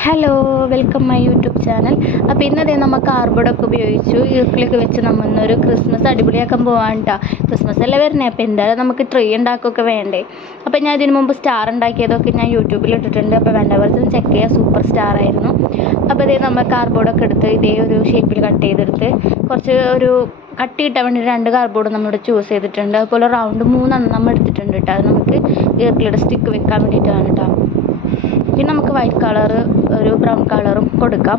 Hello, welcome my YouTube channel. അപ്പോൾ ഇന്നതേ നമ്മൾ കാർഡ്ബോർഡൊക്കെ ഉപയോഗിച്ചു ഈർക്കിലൊക്കെ വെച്ച് നമ്മൾ ഇന്നൊരു ക്രിസ്മസ് അടിപൊളിയാക്കാൻ പോകാൻ കേട്ടോ. ക്രിസ്മസ് അല്ലേ വരുന്നത്, അപ്പോൾ എന്തായാലും നമുക്ക് ട്രീ ഉണ്ടാക്കുകയൊക്കെ വേണ്ടേ. അപ്പോൾ ഞാൻ ഇതിന് മുമ്പ് സ്റ്റാർ ഉണ്ടാക്കിയതൊക്കെ ഞാൻ യൂട്യൂബിൽ ഇട്ടിട്ടുണ്ട്. അപ്പോൾ വേണ്ടവർക്ക് ചെക്ക് ചെയ്യുക, സൂപ്പർ സ്റ്റാർ ആയിരുന്നു. അപ്പോൾ ഇതേ നമ്മൾ കാർഡ്ബോർഡൊക്കെ എടുത്ത് ഇതേ ഒരു ഷേപ്പിൽ കട്ട് ചെയ്തെടുത്ത് കുറച്ച് ഒരു കട്ട് കിട്ടാൻ വേണ്ടി 2 കാർഡ്ബോർഡ് നമ്മളിവിടെ ചൂസ് ചെയ്തിട്ടുണ്ട്. അതുപോലെ റൗണ്ട് 3 നമ്മൾ എടുത്തിട്ടുണ്ട് കേട്ടോ. അത് നമുക്ക് ഈർക്കിലയുടെ സ്റ്റിക്ക് വെക്കാൻ വേണ്ടിയിട്ടാണ് കേട്ടോ. പിന്നെ നമുക്ക് വൈറ്റ് കളർ ഒരു ബ്രൗൺ കളറും കൊടുക്കാം.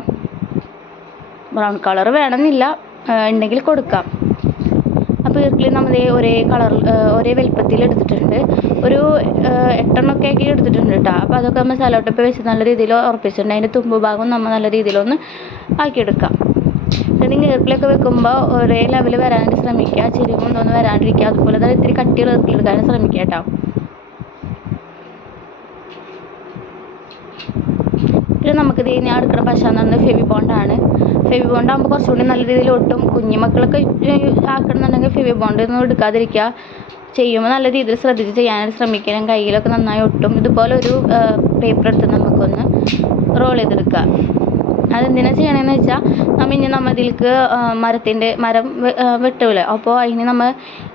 ബ്രൗൺ കളർ വേണമെന്നില്ല, ഉണ്ടെങ്കിൽ കൊടുക്കാം. അപ്പോൾ ഈർക്കിൽ നമ്മൾ ഒരേ കളർ ഒരേ വലുപ്പത്തിൽ എടുത്തിട്ടുണ്ട്. ഒരു 8 ആക്കി എടുത്തിട്ടുണ്ട് കേട്ടോ. അപ്പോൾ അതൊക്കെ നമ്മൾ സലോട്ടപ്പ് വെച്ച് നല്ല രീതിയിൽ ഉറപ്പിച്ചിട്ടുണ്ട്. അതിൻ്റെ തുമ്പ് ഭാഗം നമ്മൾ നല്ല രീതിയിലൊന്ന് ആക്കിയെടുക്കാം. പിന്നെ ഈർക്കിലൊക്കെ വെക്കുമ്പോൾ ഒരേ ലെവൽ വരാനായിട്ട് ശ്രമിക്കുക, ചെരിവും ഒന്നും വരാണ്ടിരിക്കുക. അതുപോലെ തന്നെ ഇത്തിരി കട്ടിയുള്ള ഈർക്കിലെടുക്കാനും ശ്രമിക്കുക കേട്ടോ. പിന്നെ നമുക്കിത് ഞാൻ എടുക്കുന്ന പശ എന്ന് പറയുന്നത് ഫെവിബോണ്ടാണ്. ഫെവിബോണ്ട് ആകുമ്പോൾ കുറച്ചുകൂടി നല്ല രീതിയിൽ ഒട്ടും. കുഞ്ഞുമക്കളൊക്കെ ആക്കണമെന്നുണ്ടെങ്കിൽ ഫെവിബോണ്ട് ഒന്നും എടുക്കാതിരിക്കുക. ചെയ്യുമ്പോൾ നല്ല രീതിയിൽ ശ്രദ്ധിച്ച് ചെയ്യാനായിട്ട് ശ്രമിക്കണം. കയ്യിലൊക്കെ നന്നായി ഒട്ടും. ഇതുപോലെ ഒരു പേപ്പർ എടുത്ത് നമുക്കൊന്ന് റോൾ ചെയ്തെടുക്കുക. അതെന്തിനാണ് ചെയ്യണമെന്ന് വെച്ചാൽ നമ്മൾ ഇതിലേക്ക് മരം വെട്ടൂല. അപ്പോൾ അതിന് നമ്മൾ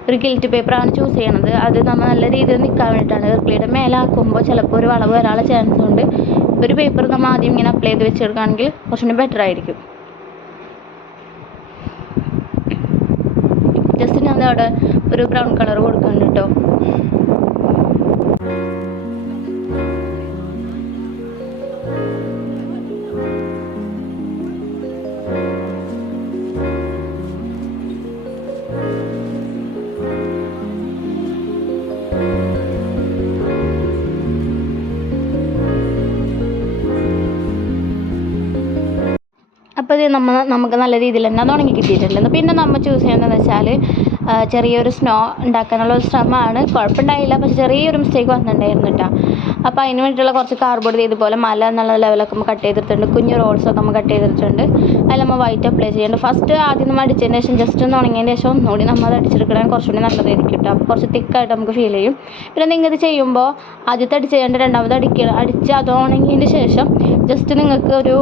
ഒരു ഗിൽറ്റ് പേപ്പറാണ് ചൂസ് ചെയ്യണത്. അത് നമ്മൾ നല്ല രീതിയിൽ നിൽക്കാൻ വേണ്ടിയിട്ടാണ്. ഈർക്കിളിയുടെ മേലാക്കുമ്പോൾ ചിലപ്പോൾ ഒരു വളവ് വരാനുള്ള ചാൻസ് ഉണ്ട്. ഒരു പേപ്പർ നമ്മൾ ആദ്യം ഇങ്ങനെ അപ്ലൈ ചെയ്ത് വെച്ചെടുക്കുകയാണെങ്കിൽ കുറച്ചുകൂടി ബെറ്റർ ആയിരിക്കും. ജസ്റ്റ് ഞാൻ അവിടെ ഒരു ബ്രൗൺ കളർ കൊടുക്കുന്നുണ്ട് കേട്ടോ. അപ്പോൾ ഇത് നമുക്ക് നല്ല രീതിയിൽ തന്നെ അത് ഉണങ്ങി കിട്ടിയിട്ടുണ്ട്. പിന്നെ നമ്മൾ ചൂസ് ചെയ്യുന്നതെന്ന് വെച്ചാൽ ചെറിയൊരു സ്നോ ഉണ്ടാക്കാനുള്ള ഒരു ശ്രമമാണ്. കുഴപ്പമുണ്ടായില്ല, പക്ഷെ ചെറിയൊരു മിസ്റ്റേക്ക് വന്നിട്ടുണ്ടായിരുന്നു കേട്ടോ. അപ്പോൾ അതിന് വേണ്ടിയിട്ടുള്ള കുറച്ച് കാർഡ്ബോർഡ് ഇതുപോലെ മല എന്നുള്ള ലെവലൊക്കെ നമ്മൾ കട്ട് ചെയ്തിട്ടുണ്ട്. കുഞ്ഞു റോൾസൊക്കെ നമ്മൾ കട്ട് ചെയ്തിട്ടുണ്ട്. അതിൽ നമ്മൾ വൈറ്റ് അപ്ലൈ ചെയ്യുന്നുണ്ട്. ഫസ്റ്റ് ആദ്യം നമ്മൾ അടിച്ചതിന് ശേഷം ജസ്റ്റ് ഒന്ന് ഉണങ്ങിയതിന് ശേഷം ഒന്നുകൂടി നമ്മൾ അത് അടിച്ചെടുക്കണം. കുറച്ചുകൂടി നല്ലതായിരിക്കും കേട്ടോ. അപ്പോൾ കുറച്ച് തിക്കായിട്ട് നമുക്ക് ഫീൽ ചെയ്യും. പിന്നെ നിങ്ങൾ ഇത് ചെയ്യുമ്പോൾ ആദ്യത്തെ അടിച്ച് കഴിഞ്ഞിട്ട് രണ്ടാമത് അടിച്ച് അത് ഉണങ്ങിയതിന് ശേഷം ജസ്റ്റ് നിങ്ങൾക്ക് ഒരു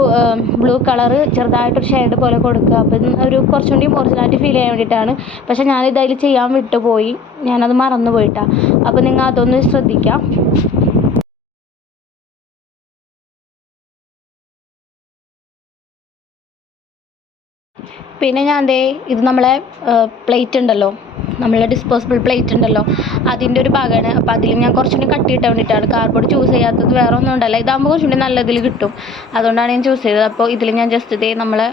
ബ്ലൂ കളറ് ചെറുതായിട്ടൊരു ഷെയ്ഡ് പോലെ കൊടുക്കുക. അപ്പം ഒരു കുറച്ചുകൂടി ഒറിജിനാലിറ്റി ഫീൽ ചെയ്യാൻ വേണ്ടിയിട്ടാണ്. പക്ഷേ ഞാനിത് അതിൽ ചെയ്യാൻ വിട്ടുപോയി, ഞാനത് മറന്നു പോയിട്ടാണ്. അപ്പോൾ നിങ്ങൾ അതൊന്ന് ശ്രദ്ധിക്കാം. പിന്നെ ഞാൻ ഇത് നമ്മളെ പ്ലേറ്റ് ഉണ്ടല്ലോ, നമ്മളെ ഡിസ്പോസിബിൾ പ്ലേറ്റ് ഉണ്ടല്ലോ, അതിൻ്റെ ഒരു ഭാഗമാണ്. അപ്പോൾ അതിൽ ഞാൻ കുറച്ചുകൂടി കട്ട് കിട്ടാൻ വേണ്ടിയിട്ടാണ് കാർഡ്ബോർഡ് ചൂസ് ചെയ്യാത്തത്. വേറെ ഒന്നും ഉണ്ടല്ല, ഇതാകുമ്പോൾ കുറച്ചുകൂടി നല്ല ഇതിൽ കിട്ടും. അതുകൊണ്ടാണ് ഞാൻ ചൂസ് ചെയ്തത്. അപ്പോൾ ഇതിൽ ഞാൻ ജസ്റ്റ് നമ്മളെ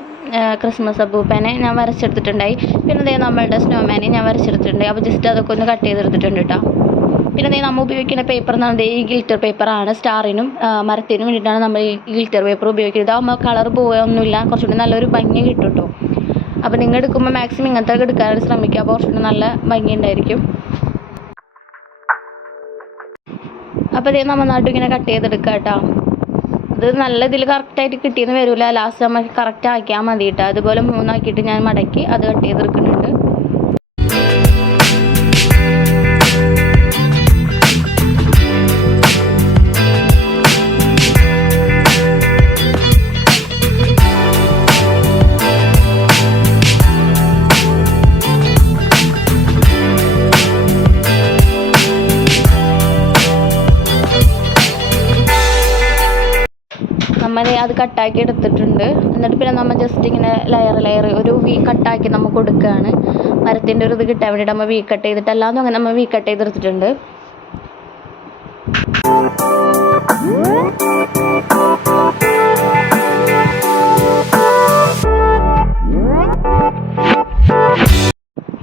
ക്രിസ്മസ് അപ്പൂപ്പനെ ഞാൻ വരച്ചെടുത്തിട്ടുണ്ടായി. പിന്നെ നമ്മളുടെ സ്നോമാനെ ഞാൻ വരച്ചെടുത്തിട്ടുണ്ടായി. അപ്പോൾ ജസ്റ്റ് അതൊക്കെ ഒന്ന് കട്ട് ചെയ്തെടുത്തിട്ടുണ്ട് കേട്ടോ. പിന്നെ നമ്മൾ ഉപയോഗിക്കുന്ന പേപ്പർ എന്ന് പറയുന്നത് ഈ ഗിൽറ്റർ പേപ്പറാണ്. സ്റ്റാറിനും മരത്തിനും വേണ്ടിയിട്ടാണ് നമ്മൾ ഈ ഗിൽറ്റർ പേപ്പർ ഉപയോഗിക്കുന്നത്. ഇതാകുമ്പോൾ കളർ പോവുകയൊന്നുമില്ല, കുറച്ചുകൂടി നല്ലൊരു ഭംഗി കിട്ടും കേട്ടോ. അപ്പോൾ നിങ്ങൾ എടുക്കുമ്പോൾ മാക്സിമം ഇങ്ങനത്തെ എടുക്കാനായിട്ട് ശ്രമിക്കുക. അപ്പോൾ കുറച്ചുകൂടി നല്ല ഭംഗി ഉണ്ടായിരിക്കും. അപ്പോൾ നമ്മൾ നന്നായിട്ട് ഇങ്ങനെ കട്ട് ചെയ്തെടുക്കുക കേട്ടോ. ഇത് നല്ല ഇതിൽ കറക്റ്റായിട്ട് കിട്ടിയെന്ന് വരില്ല, ലാസ്റ്റ് നമ്മൾ കറക്റ്റ് ആക്കിയാൽ മതി കേട്ടോ. അതുപോലെ 3 ആക്കിയിട്ട് ഞാൻ മടക്കി അത് കട്ട് ചെയ്തെടുക്കുന്നുണ്ട്. നമ്മൾ അത് കട്ടാക്കി എടുത്തിട്ടുണ്ട്. എന്നിട്ട് പിന്നെ നമ്മൾ ജസ്റ്റ് ഇങ്ങനെ ലെയർ ഒരു വി കട്ടാക്കി നമ്മൾ കൊടുക്കുകയാണ്. മരത്തിൻ്റെ ഒരു ഇത് കിട്ടാൻ വേണ്ടിയിട്ട് നമ്മൾ വി കട്ട് ചെയ്തിട്ട് അല്ലാതെ അങ്ങനെ നമ്മൾ വി കട്ട് ചെയ്തെടുത്തിട്ടുണ്ട്.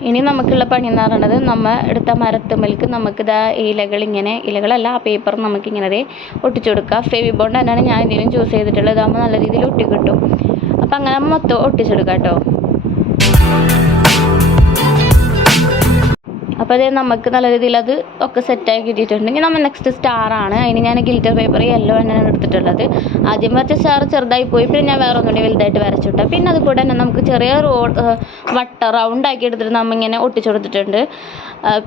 ഇനി നമുക്കുള്ള പണി എന്ന് പറയുന്നത് നമ്മൾ എടുത്ത മരത്തുമ്മൽക്ക് നമുക്കിത് ഇലകളല്ല, ആ പേപ്പർ നമുക്കിങ്ങനെ ഒട്ടിച്ചു കൊടുക്കുക. ഫെവിബോണ്ട് തന്നെയാണ് ഞാൻ ഇതിലും ചൂസ് ചെയ്തിട്ടുള്ളത്. ഇതാകുമ്പോൾ നല്ല രീതിയിൽ ഒട്ടി കിട്ടും. അപ്പം അങ്ങനെ മൊത്തം ഒട്ടിച്ചെടുക്കുക കേട്ടോ. അപ്പോൾ അത് നമുക്ക് നല്ല രീതിയിൽ അത് ഒക്കെ സെറ്റാക്കി കിട്ടിയിട്ടുണ്ട്. ഇനി നമ്മൾ നെക്സ്റ്റ് സ്റ്റാറാണ്. അതിന് ഞാൻ ഗിൽറ്റർ പേപ്പർ യെല്ലോ തന്നെയാണ് എടുത്തിട്ടുള്ളത്. ആദ്യം വരച്ച സ്റ്റാർ ചെറുതായി പോയി, പിന്നെ ഞാൻ വേറെ ഒന്നുകൂടി വലുതായിട്ട് വരച്ചിട്ട്, പിന്നെ അത് കൂടെ തന്നെ നമുക്ക് ചെറിയ റൗണ്ടാക്കി എടുത്തിട്ട് നമ്മൾ ഇങ്ങനെ ഒട്ടിച്ചു കൊടുത്തിട്ടുണ്ട്.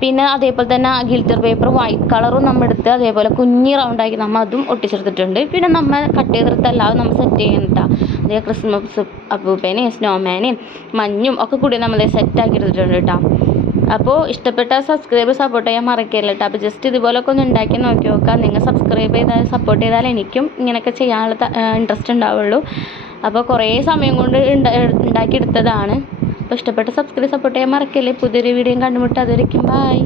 പിന്നെ അതേപോലെ തന്നെ ഗിൽറ്റർ പേപ്പർ വൈറ്റ് കളറും നമ്മൾ എടുത്ത് അതേപോലെ കുഞ്ഞി റൗണ്ടാക്കി നമ്മൾ അതും ഒട്ടിച്ചെടുത്തിട്ടുണ്ട്. പിന്നെ നമ്മൾ കട്ട് ചെയ്തെടുത്തല്ലാതെ നമ്മൾ സെറ്റ് ചെയ്യുന്നുണ്ട്. അതേ ക്രിസ്മസ് അപ്പൂപ്പനെയും സ്നോമാനെയും മഞ്ഞും ഒക്കെ കൂടി നമ്മൾ സെറ്റാക്കി എടുത്തിട്ടുണ്ട് കേട്ടോ. അപ്പോൾ ഇഷ്ടപ്പെട്ട സപ്പോർട്ട് ചെയ്യാൻ മറക്കല്ല കേട്ടോ. അപ്പോൾ ജസ്റ്റ് ഇതുപോലൊക്കെ ഒന്ന് ഉണ്ടാക്കി നോക്കി നോക്കാം. നിങ്ങൾ സബ്സ്ക്രൈബ് ചെയ്താൽ സപ്പോർട്ട് ചെയ്താൽ എനിക്കും ഇങ്ങനെയൊക്കെ ചെയ്യാനുള്ള ഇൻട്രസ്റ്റ് ഉണ്ടാവുള്ളൂ. അപ്പോൾ കുറേ സമയം കൊണ്ട് ഉണ്ടാക്കിയെടുത്തതാണ്. അപ്പോൾ ഇഷ്ടപ്പെട്ട സപ്പോർട്ട് ചെയ്യാൻ മറക്കല്ലേ. പുതിയൊരു വീഡിയോ കണ്ടുമുട്ടാതിരിക്കും. ബൈ.